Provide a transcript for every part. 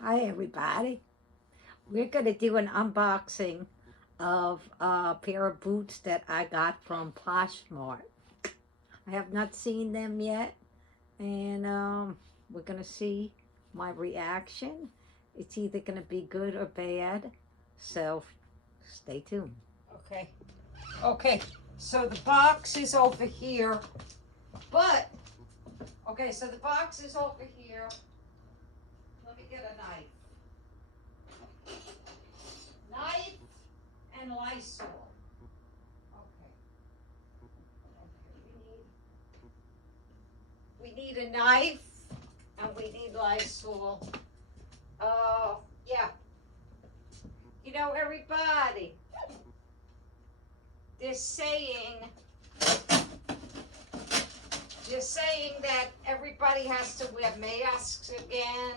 Hi everybody. We're gonna do an unboxing of a pair of boots that I got from Poshmark. I have not seen them yet, and we're gonna see my reaction. It's either gonna be good or bad, so stay tuned. Okay. Okay. So the box is over here, but okay. So the box is over here. Let me get a knife. Knife and Lysol. Okay. We need a knife and we need Lysol. Yeah. You know, everybody, they're saying, that everybody has to wear masks again.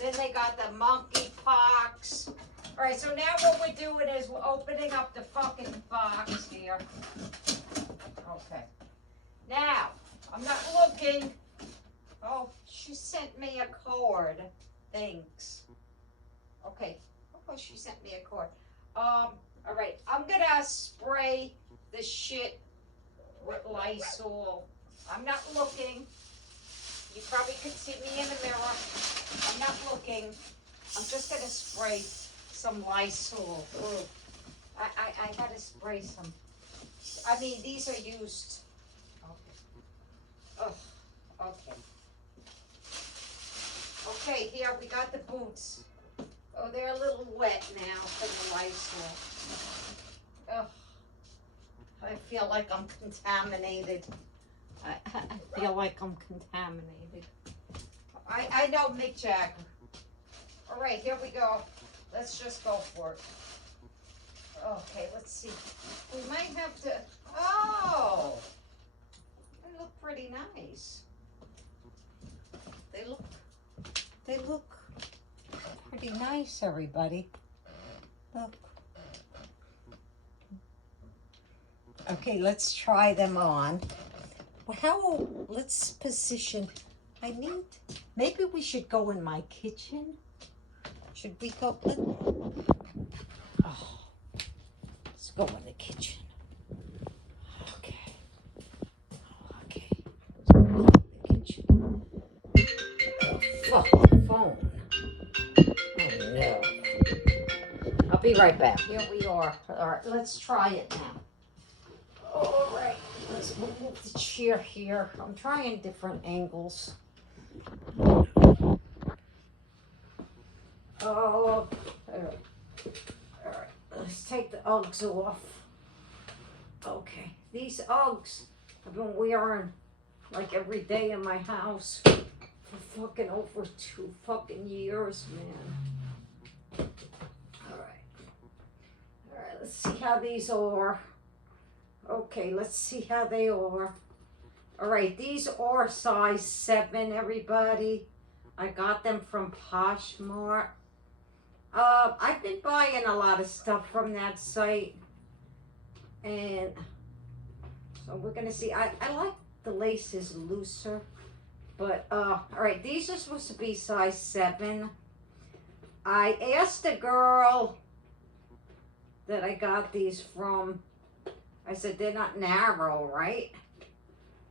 Then they got the monkey pox. All right, so now what we're doing is we're opening up the fucking box here. Okay. Now, I'm not looking. Oh, she sent me a card. Thanks. Okay. Oh, she sent me a card. All right. I'm gonna spray the shit with Lysol. I'm not looking. You probably could see me in the mirror. I'm not looking. I'm just gonna spray some Lysol. Ooh. I gotta spray some. I mean, these are used. Okay. Oh, okay. Okay, here we got the boots. Oh, they're a little wet now from the Lysol. Ugh. I feel like I'm contaminated. I feel like I'm contaminated. I know Mick Jagger. All right, here we go. Let's just go for it. Okay, let's see. We might have to. Oh, they look pretty nice. They look pretty nice, everybody. Look. Okay, let's try them on. Well, let's position. Maybe we should go in my kitchen. Should we go? Oh, let's go in the kitchen. Okay. Okay. The kitchen. Oh, fuck the phone. Oh, no. I'll be right back. Here we are. All right, let's try it now. All right, let's move the chair here. I'm trying different angles. Oh, all right. All right, let's take the Uggs off. Okay, these Uggs I've been wearing like every day in my house for fucking over 2 fucking years, man. All right, let's see how these are. Okay, let's see how they are. All right, these are size 7, everybody. I got them from Poshmark. I've been buying a lot of stuff from that site, and so we're gonna see. I like the laces looser, but all right, these are supposed to be size 7. I asked the girl that I got these from, I said, they're not narrow, right?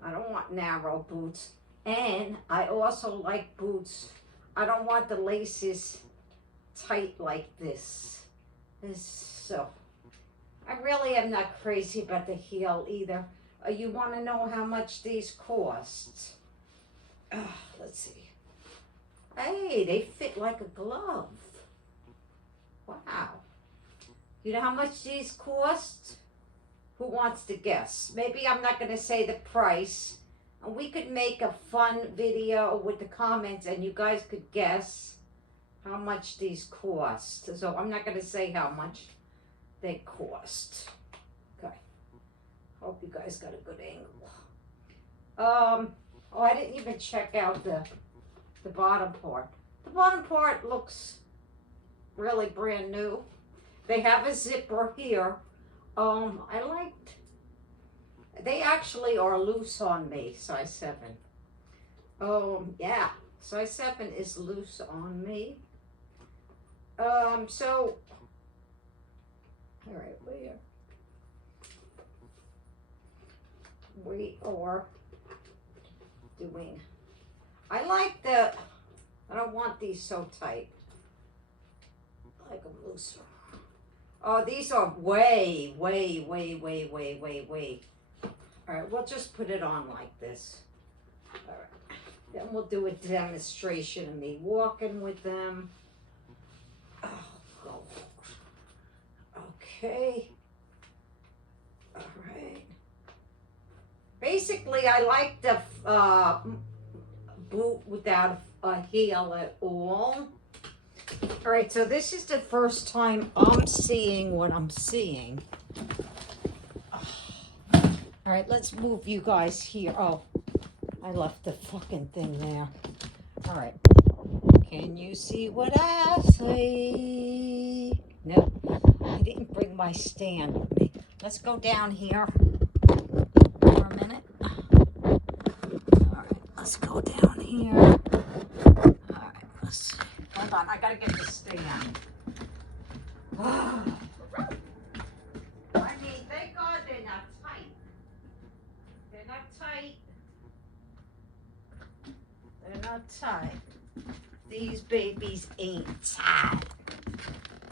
I don't want narrow boots. And I also like boots. I don't want the laces tight like this. So I really am not crazy about the heel either. You want to know how much these cost? Let's see. Hey, they fit like a glove. Wow. You know how much these cost? Who wants to guess? Maybe I'm not going to say the price. And we could make a fun video with the comments and you guys could guess how much these cost. So I'm not going to say how much they cost. Okay. Hope you guys got a good angle. Oh, I didn't even check out the bottom part. The bottom part looks really brand new. They have a zipper here. I liked, they actually are loose on me, size 7. Yeah, Size 7 is loose on me. So, all right, we are doing, I like the, I don't want these so tight. I like them looser. Oh, these are way. All right, we'll just put it on like this. All right, then we'll do a demonstration of me walking with them. Oh, God. Okay. All right. Basically, I like the boot without a heel at all. All right, so this is the first time I'm seeing what I'm seeing. All right, let's move you guys here. Oh, I left the fucking thing there. All right. Can you see what I see? No, I didn't bring my stand with me. Let's go down here for a minute. All right, let's go down here. All right, let's see. Hold on, I gotta get the stand. I mean, thank God they're not tight. They're not tight. They're not tight. These babies ain't tight.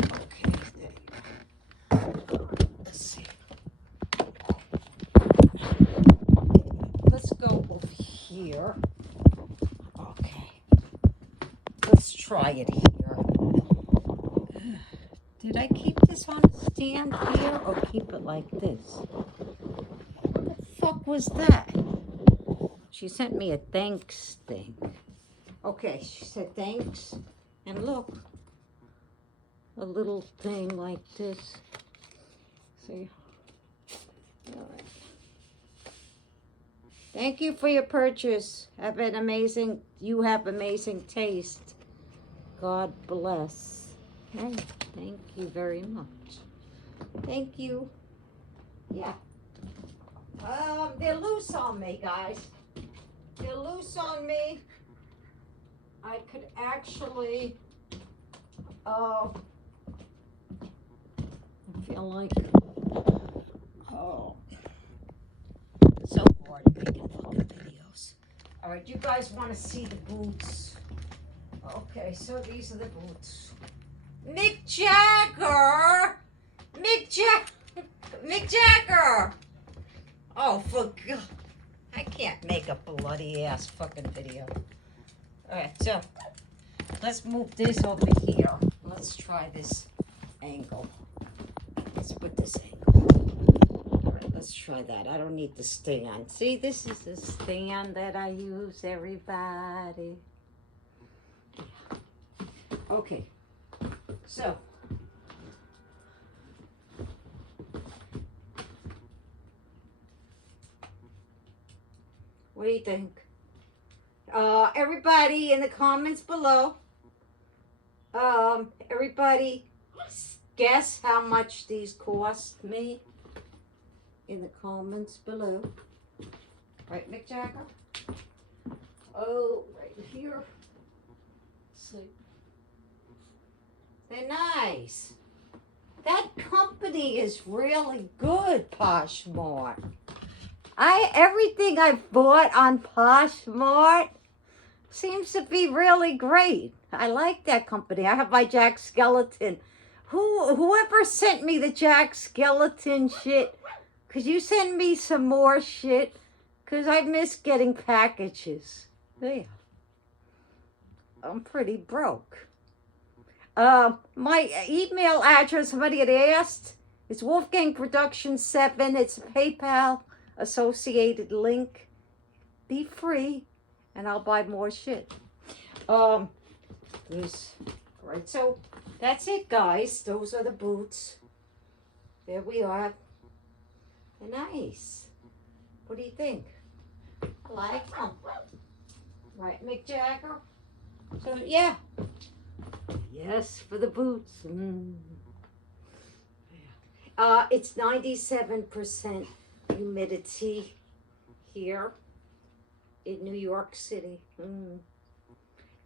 Okay, there you go. Let's see. Let's go over here. Okay. Let's try it here. Did I keep this on a stand here or keep it like this? What the fuck was that? She sent me a thanks thing. Okay, she said thanks. And look, a little thing like this. See? All right. Thank you for your purchase. You have amazing taste. God bless. Hey, thank you very much. Thank you. Yeah. They're loose on me, guys. They're loose on me. I could actually, I feel like, oh, it's so hard making fucking videos. All right, you guys want to see the boots? Okay, so these are the boots. Mick Jagger! Mick Jagger! Oh, for God. I can't make a bloody ass fucking video. Alright, so let's move this over here. Let's try this angle. Let's put this angle. Alright, let's try that. I don't need the stand. See, this is the stand that I use, everybody. Okay, so what do you think? Everybody in the comments below, everybody guess how much these cost me in the comments below. Right, Mick Jagger? Oh, right here. Let's see. They're nice. That company is really good, Poshmark. Everything I've bought on Poshmark seems to be really great. I like that company. I have my Jack Skeleton. Whoever sent me the Jack Skeleton shit, could you send me some more shit? Because I miss getting packages. Yeah. I'm pretty broke. My email address, somebody had asked, it's Wolfgang Production 7. It's a PayPal associated link. Be free, and I'll buy more shit. Right, so that's it, guys. Those are the boots. There we are. They're nice. What do you think? I like them. Right, Mick Jagger. So, yeah. Yes, for the boots. It's 97% humidity here in New York City.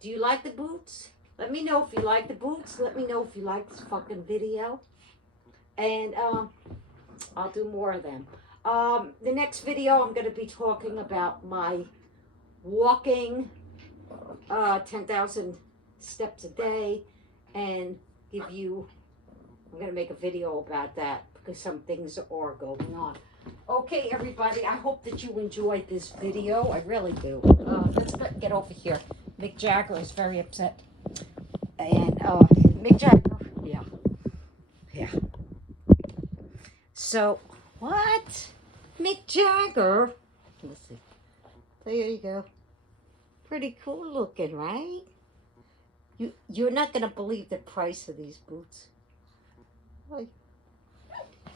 Do you like the boots? Let me know if you like the boots. Let me know if you like this fucking video. And I'll do more of them. The next video, I'm going to be talking about my walking 10,000 steps a day, and give you, I'm going to make a video about that because some things are going on. Okay, everybody, I hope that you enjoyed this video. I really do. Let's get over here. Mick Jagger is very upset. And Mick Jagger, yeah. So, what? Mick Jagger? Let's see. There you go. Pretty cool looking, right? You're not going to believe the price of these boots.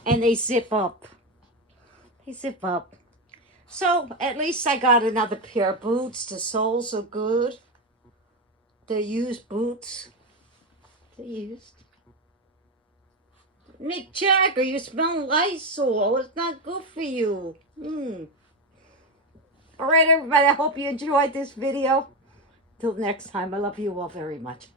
And they zip up. They zip up. So, at least I got another pair of boots. The soles are good. They're used boots. They're used. Mick Jagger, you smell Lysol. It's not good for you. All right, everybody. I hope you enjoyed this video. Till next time, I love you all very much.